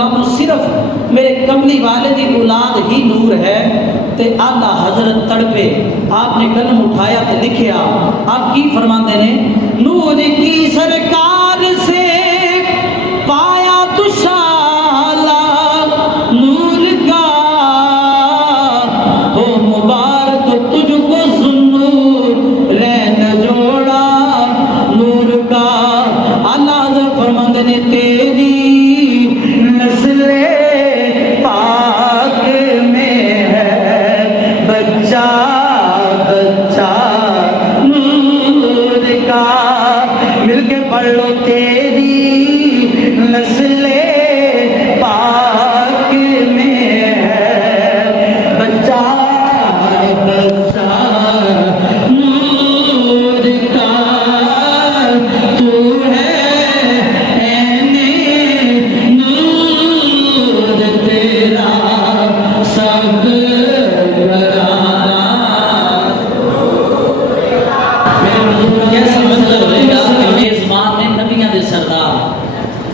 صرف میرے کملی والے دی اولاد ہی نور ہے تے آلہ حضرت تڑپے آپ نے قلم اٹھایا تے لکھیا آپ کی فرماندے نے نور کی سرکار سے پایا تشالا نور کا ہو مبارک تجھ کو ذنور رہنا جوڑا نور کا اللہ حضرت فرماندے نے تیری نسل پاک میں ہے بچہ بچہ نور کا مل کے پڑھ لو تیری نسل پاک میں ہے بچہ بچہ نور کا تو ہے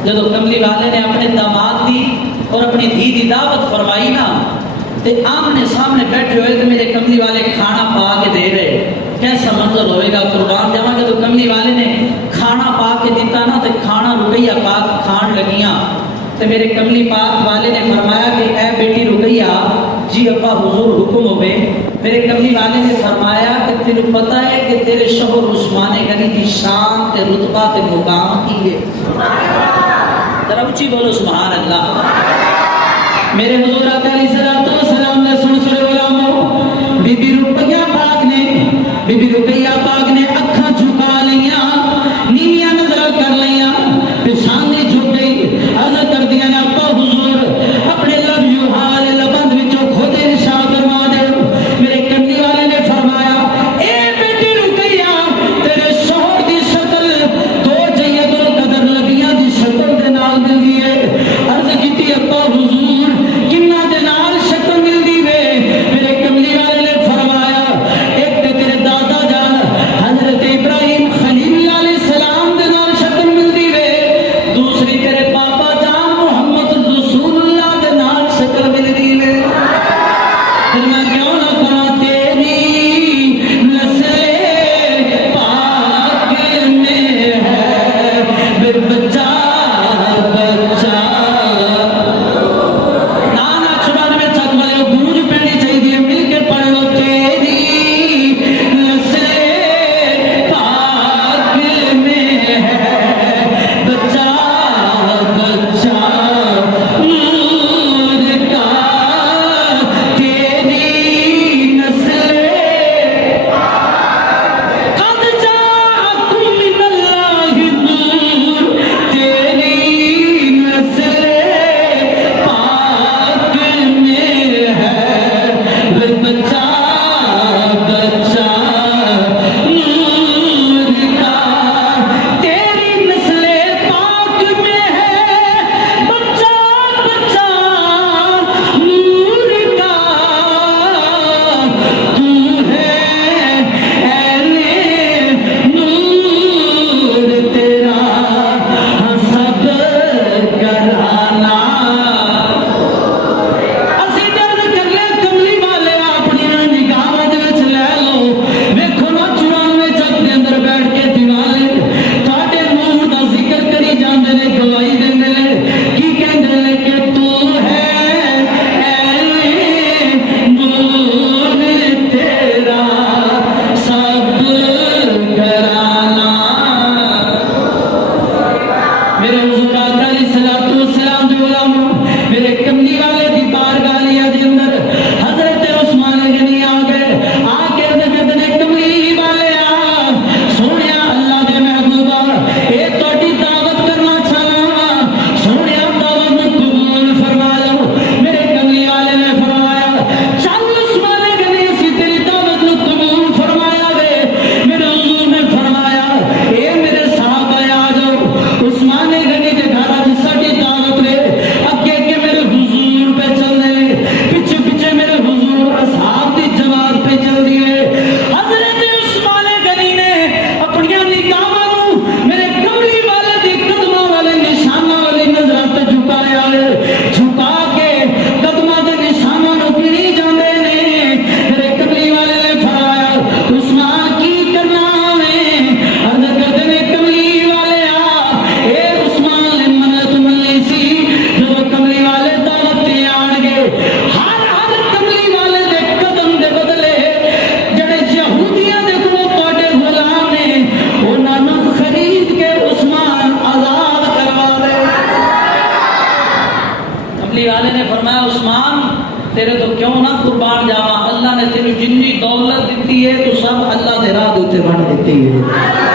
جب کملی والے نے اپنے داماد دی اور اپنی دھی دی دعوت فرمائی نا تے آمنے سامنے بیٹھے ہوئے تو میرے کملی والے کھانا پا کے دے رہے کیسا منظر ہوئے گا قربان جاواں جب کملی والے نے کھانا پا کے دیتا نا تے کھانا رقیہ پاک کھان لگیاں تے میرے کملی پاک والے نے فرمایا کہ اے بیٹی رقیہ جی ابا حضور حکم ہوئے میرے کملی والے نے فرمایا کہ تیرے پتہ ہے کہ تیرے شوہر عثمان غنی کی شان تے رتبہ تے مقام کی ہے ذرا اونچی بولو سبحان اللہ میرے حضور آقا علیہ الصلوۃ والسلام نے سن غلامو بی بی رقیہ پاک نے اکھاں جھکا لیاں نیویاں نظر کر لیاں پیشانی جھک گئی عرض کر دیا نا ابا حضور اپنے لب یو حال لبند وچوں خود ارشاد فرما دے میرے کملی والے نے فرمایا اے بیٹی رقیہ تیرے شوہر دی شکل دو جید القدر نبیاں دی شکل دے نال ملدی ہے عرض کیتی ابا حضور کنہ دے نال شکل ملدی وے میرے کملی والے نے فرمایا کملی والے نے فرمایا عثمان تیرے تو کیوں نہ قربان جاواں، اللہ نے تیری جنی دولت دیتی ہے تو سب اللہ دے راہ دیتے بن دیتی ہے۔